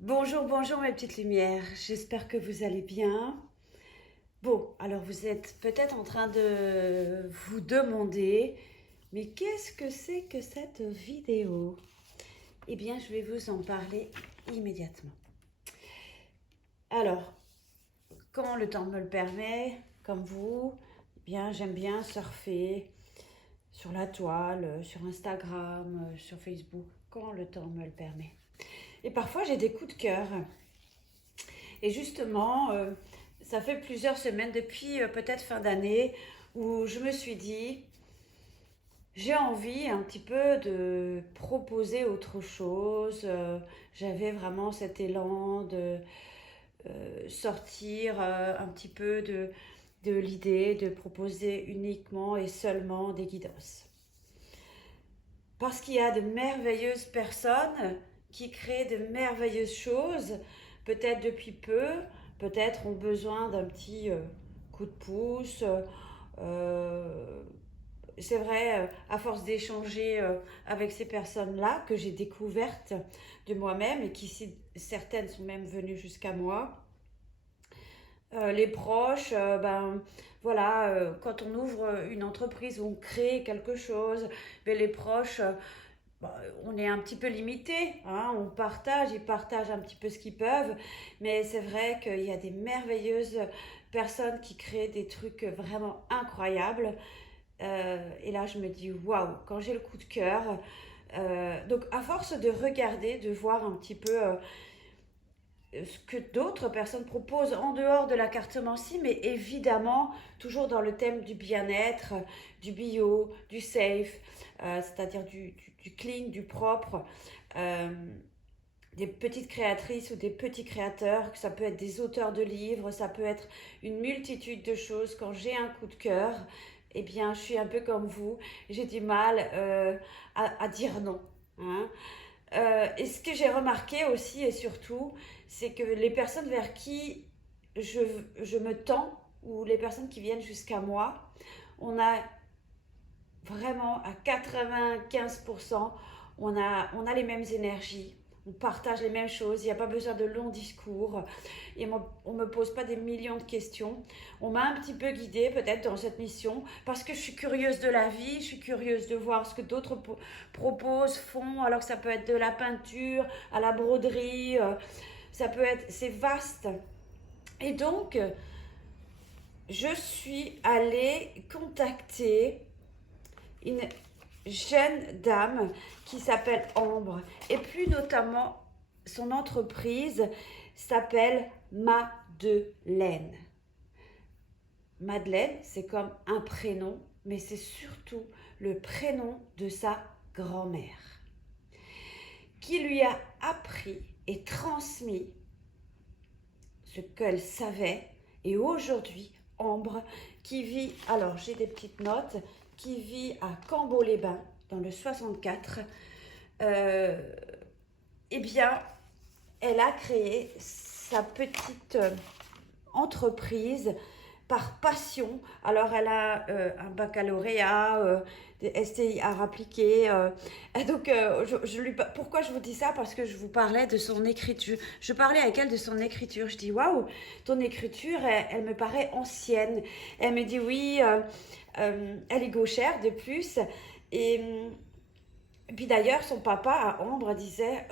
Bonjour, bonjour mes petites lumières, j'espère que vous allez bien. Bon, alors vous êtes peut-être en train de vous demander, mais qu'est-ce que c'est que cette vidéo? Eh bien, je vais vous en parler immédiatement. Alors, quand le temps me le permet, comme vous, eh bien, j'aime bien surfer sur la toile, sur Instagram, sur Facebook, quand le temps me le permet. Et parfois, j'ai des coups de cœur. Et justement, ça fait plusieurs semaines, depuis peut-être fin d'année, où je me suis dit, j'ai envie un petit peu de proposer autre chose. J'avais vraiment cet élan de sortir un petit peu de l'idée de proposer uniquement et seulement des guidances. Parce qu'il y a de merveilleuses personnes qui créent de merveilleuses choses, peut-être depuis peu, peut-être ont besoin d'un petit coup de pouce. Euh, c'est vrai, à force d'échanger avec ces personnes-là que j'ai découvertes de moi-même et qui, si certaines sont même venues jusqu'à moi, les proches, ben voilà, quand on ouvre une entreprise, on crée quelque chose, mais les proches, bon, on est un petit peu limité, hein, on partage, ils partagent un petit peu ce qu'ils peuvent, mais c'est vrai qu'il y a des merveilleuses personnes qui créent des trucs vraiment incroyables. Et là, je me dis, waouh, quand j'ai le coup de cœur. Donc, à force de regarder, de voir un petit peu ce que d'autres personnes proposent en dehors de la cartomancie, mais évidemment toujours dans le thème du bien-être, du bio, du safe, c'est-à-dire du clean, du propre. Euh, des petites créatrices ou des petits créateurs, ça peut être des auteurs de livres, ça peut être une multitude de choses. Quand j'ai un coup de cœur, eh bien, je suis un peu comme vous, j'ai du mal à dire non. Hein. Et ce que j'ai remarqué aussi et surtout, c'est que les personnes vers qui je, je me tends, ou les personnes qui viennent jusqu'à moi, on a vraiment à 95%, on a les mêmes énergies, on partage les mêmes choses, il n'y a pas besoin de longs discours, et on ne me pose pas des millions de questions. On m'a un petit peu guidée peut-être dans cette mission, parce que je suis curieuse de la vie, je suis curieuse de voir ce que d'autres proposent, font, alors que ça peut être de la peinture à la broderie, ça peut être, c'est vaste. Et donc, je suis allée contacter une jeune dame qui s'appelle Ambre. Et plus notamment, son entreprise s'appelle Madeleine. Madeleine, c'est comme un prénom, mais c'est surtout le prénom de sa grand-mère, qui lui a appris et transmis ce qu'elle savait. Et aujourd'hui, Ambre, qui vit, alors j'ai des petites notes, qui vit à Cambo-les-Bains, dans le 64, eh bien, elle a créé sa petite entreprise par passion. Alors, elle a un baccalauréat, des STI à appliquer. Et donc, pourquoi je vous dis ça? Parce que je vous parlais de son écriture. Je parlais avec elle de son écriture. Je dis, waouh, ton écriture, elle me paraît ancienne. Elle me dit, oui, elle est gauchère de plus. Et, et puis d'ailleurs, son papa à Ambre disait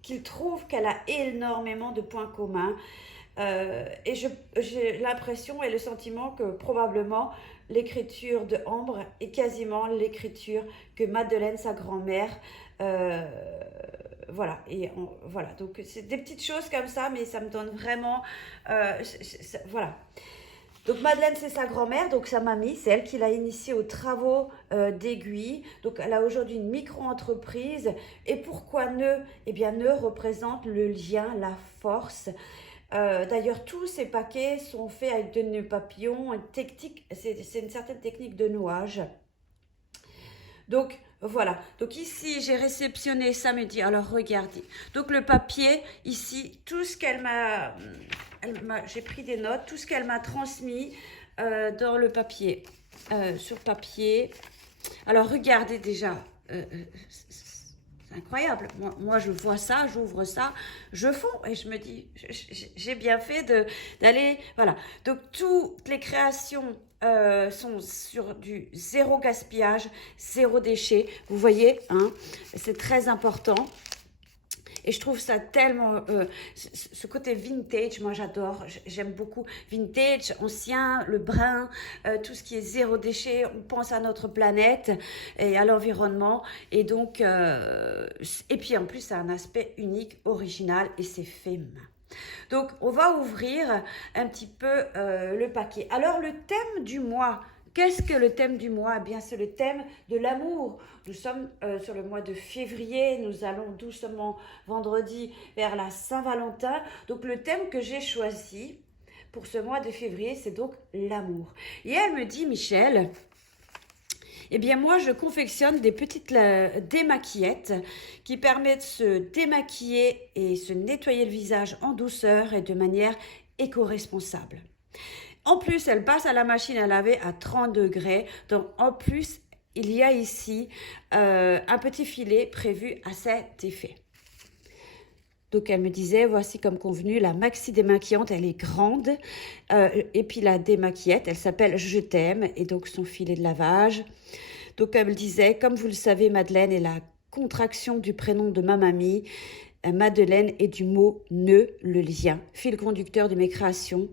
qu'il trouve qu'elle a énormément de points communs. Et j'ai l'impression et le sentiment que probablement l'écriture de Ambre est quasiment l'écriture que Madeleine, sa grand-mère, euh, voilà. Voilà. Donc c'est des petites choses comme ça, mais ça me donne vraiment, voilà. Donc Madeleine, c'est sa grand-mère, donc sa mamie, c'est elle qui l'a initiée aux travaux d'aiguille. Donc elle a aujourd'hui une micro-entreprise. Et pourquoi Nœud? Eh bien Nœud représente le lien, la force. D'ailleurs, tous ces paquets sont faits avec de nœuds papillons. C'est une certaine technique de nouage. Donc voilà. Donc ici, j'ai réceptionné samedi. Alors regardez. Donc le papier, ici, tout ce qu'elle m'a... J'ai pris des notes, tout ce qu'elle m'a transmis dans le papier. Sur papier. Alors regardez déjà. c'est incroyable. Moi, je vois ça, j'ouvre ça, je fonds et je me dis, j'ai bien fait d'aller, voilà. Donc, toutes les créations sont sur du zéro gaspillage, zéro déchet. Vous voyez, hein, c'est très important. Et je trouve ça tellement, ce côté vintage, moi j'adore, j'aime beaucoup vintage, ancien, le brun, tout ce qui est zéro déchet, on pense à notre planète et à l'environnement. Et donc, et puis en plus, ça a un aspect unique, original et c'est fait main. Donc, on va ouvrir un petit peu le paquet. Alors, le thème du mois, qu'est-ce que le thème du mois? Eh bien, c'est le thème de l'amour. Nous sommes sur le mois de février. Nous allons doucement vendredi vers la Saint-Valentin. Donc, le thème que j'ai choisi pour ce mois de février, c'est donc l'amour. Et elle me dit, Michel, eh bien, moi, je confectionne des petites démaquillettes qui permettent de se démaquiller et se nettoyer le visage en douceur et de manière éco-responsable. En plus, elle passe à la machine à laver à 30 degrés. Donc, en plus, il y a ici un petit filet prévu à cet effet. Donc, elle me disait, voici comme convenu, la maxi démaquillante, elle est grande. Et puis, la démaquillette, elle s'appelle Je t'aime. Et donc, son filet de lavage. Donc, elle me disait, comme vous le savez, Madeleine est la contraction du prénom de ma mamie. Madeleine et du mot « ne », le lien, fil conducteur de mes créations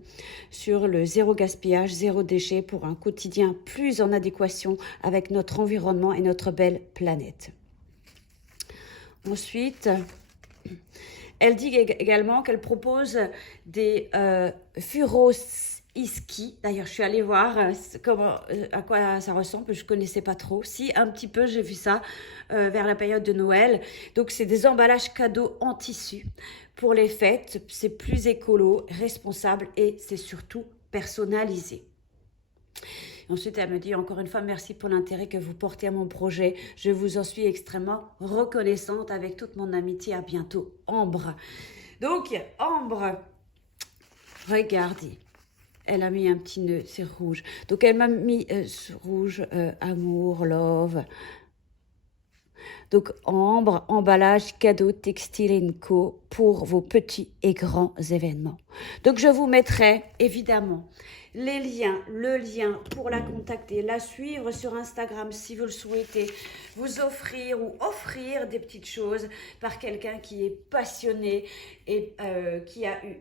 sur le zéro gaspillage, zéro déchet pour un quotidien plus en adéquation avec notre environnement et notre belle planète. Ensuite, elle dit également qu'elle propose des Furos Iski. D'ailleurs, je suis allée voir à quoi ça ressemble. Je ne connaissais pas trop. Si, un petit peu, j'ai vu ça vers la période de Noël. Donc, c'est des emballages cadeaux en tissu pour les fêtes. C'est plus écolo, responsable et c'est surtout personnalisé. Ensuite, elle me dit encore une fois, merci pour l'intérêt que vous portez à mon projet. Je vous en suis extrêmement reconnaissante avec toute mon amitié. À bientôt, Ambre. Donc, Ambre, regardez. Elle a mis un petit nœud, c'est rouge. Donc, elle m'a mis rouge, amour, love. Donc, Ambre, emballage, cadeau, textile & co pour vos petits et grands événements. Donc, je vous mettrai évidemment les liens, le lien pour la contacter, la suivre sur Instagram si vous le souhaitez, vous offrir offrir des petites choses par quelqu'un qui est passionné et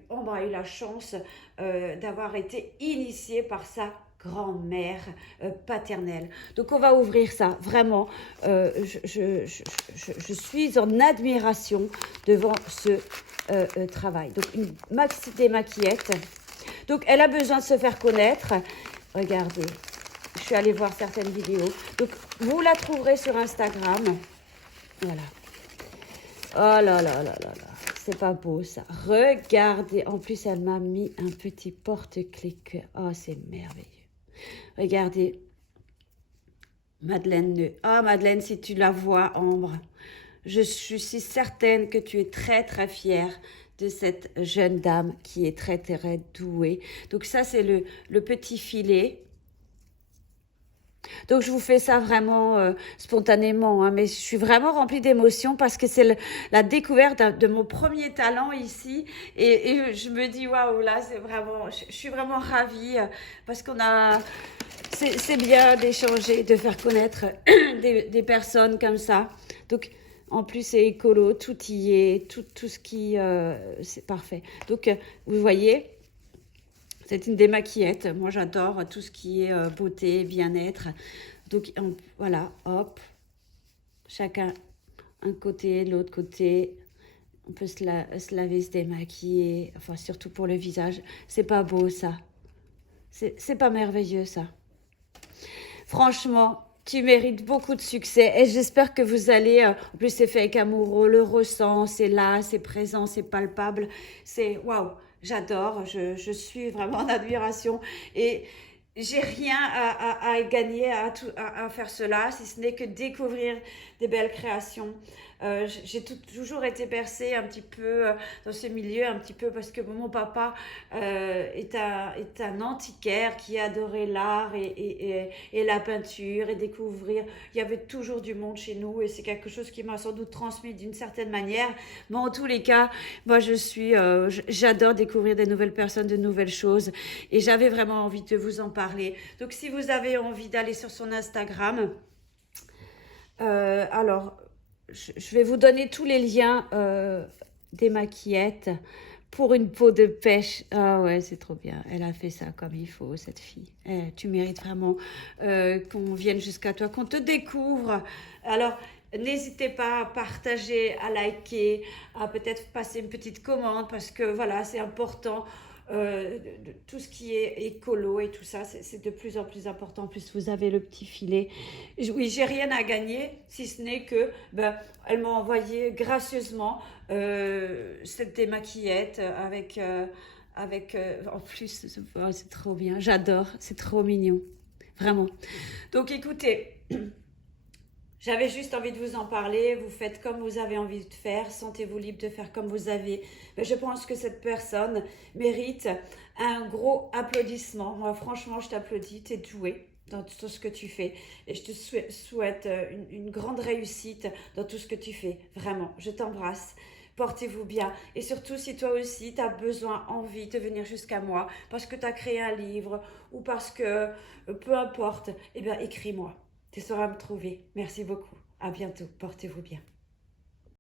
Ambre a eu la chance d'avoir été initiée par sa grand-mère paternelle. Donc, on va ouvrir ça. Vraiment, je suis en admiration devant ce travail. Donc, une maxi démaquillette. Donc, elle a besoin de se faire connaître. Regardez, je suis allée voir certaines vidéos. Donc, vous la trouverez sur Instagram. Voilà. Oh là là là là là. C'est pas beau, ça. Regardez. En plus, elle m'a mis un petit porte-clés. Oh, c'est merveilleux. Regardez. Madeleine. Ah, Madeleine, si tu la vois, Ambre, je suis certaine que tu es très, très fière de cette jeune dame qui est très, très douée. Donc, ça, c'est le petit filet. Donc, je vous fais ça vraiment spontanément, hein, mais je suis vraiment remplie d'émotions parce que c'est la découverte de mon premier talent ici. Et je me dis, waouh, là, c'est vraiment, je suis vraiment ravie parce qu'on a... C'est bien d'échanger, de faire connaître des personnes comme ça. Donc, en plus, c'est écolo, tout y est, tout ce qui... c'est parfait. Donc, vous voyez, c'est une démaquillette. Moi, j'adore tout ce qui est beauté, bien-être. Donc, voilà, hop. Chacun un côté, l'autre côté. On peut se laver, se démaquiller. Enfin, surtout pour le visage. C'est pas beau, ça. C'est pas merveilleux, ça. Franchement, tu mérites beaucoup de succès et j'espère que vous allez, en plus c'est fait avec amour, on le ressent, c'est là, c'est présent, c'est palpable, c'est waouh, j'adore, je suis vraiment en admiration et j'ai rien à gagner à faire cela, si ce n'est que découvrir des belles créations J'ai toujours été bercée un petit peu dans ce milieu, un petit peu parce que mon papa est un antiquaire qui adorait l'art et la peinture et découvrir. Il y avait toujours du monde chez nous et c'est quelque chose qui m'a sans doute transmis d'une certaine manière. Mais en tous les cas, moi j'adore découvrir des nouvelles personnes, de nouvelles choses et j'avais vraiment envie de vous en parler. Donc si vous avez envie d'aller sur son Instagram, alors je vais vous donner tous les liens des maquillettes pour une peau de pêche. Ah ouais, c'est trop bien. Elle a fait ça comme il faut, cette fille. Tu mérites vraiment qu'on vienne jusqu'à toi, qu'on te découvre. Alors, n'hésitez pas à partager, à liker, à peut-être passer une petite commande parce que voilà, c'est important. Tout ce qui est écolo et tout ça, c'est de plus en plus important. En plus, vous avez le petit filet. Oui, j'ai rien à gagner, si ce n'est que elle m'a envoyé gracieusement cette démaquillette en plus, c'est trop bien. J'adore, c'est trop mignon, vraiment. Donc, écoutez. J'avais juste envie de vous en parler. Vous faites comme vous avez envie de faire. Sentez-vous libre de faire comme vous avez. Mais je pense que cette personne mérite un gros applaudissement. Moi, franchement, je t'applaudis. Tu es douée dans tout ce que tu fais. Et je te souhaite une grande réussite dans tout ce que tu fais. Vraiment, je t'embrasse. Portez-vous bien. Et surtout, si toi aussi, tu as besoin, envie de venir jusqu'à moi parce que tu as créé un livre ou parce que, peu importe, eh bien, écris-moi. Tu sauras me trouver. Merci beaucoup. À bientôt. Portez-vous bien.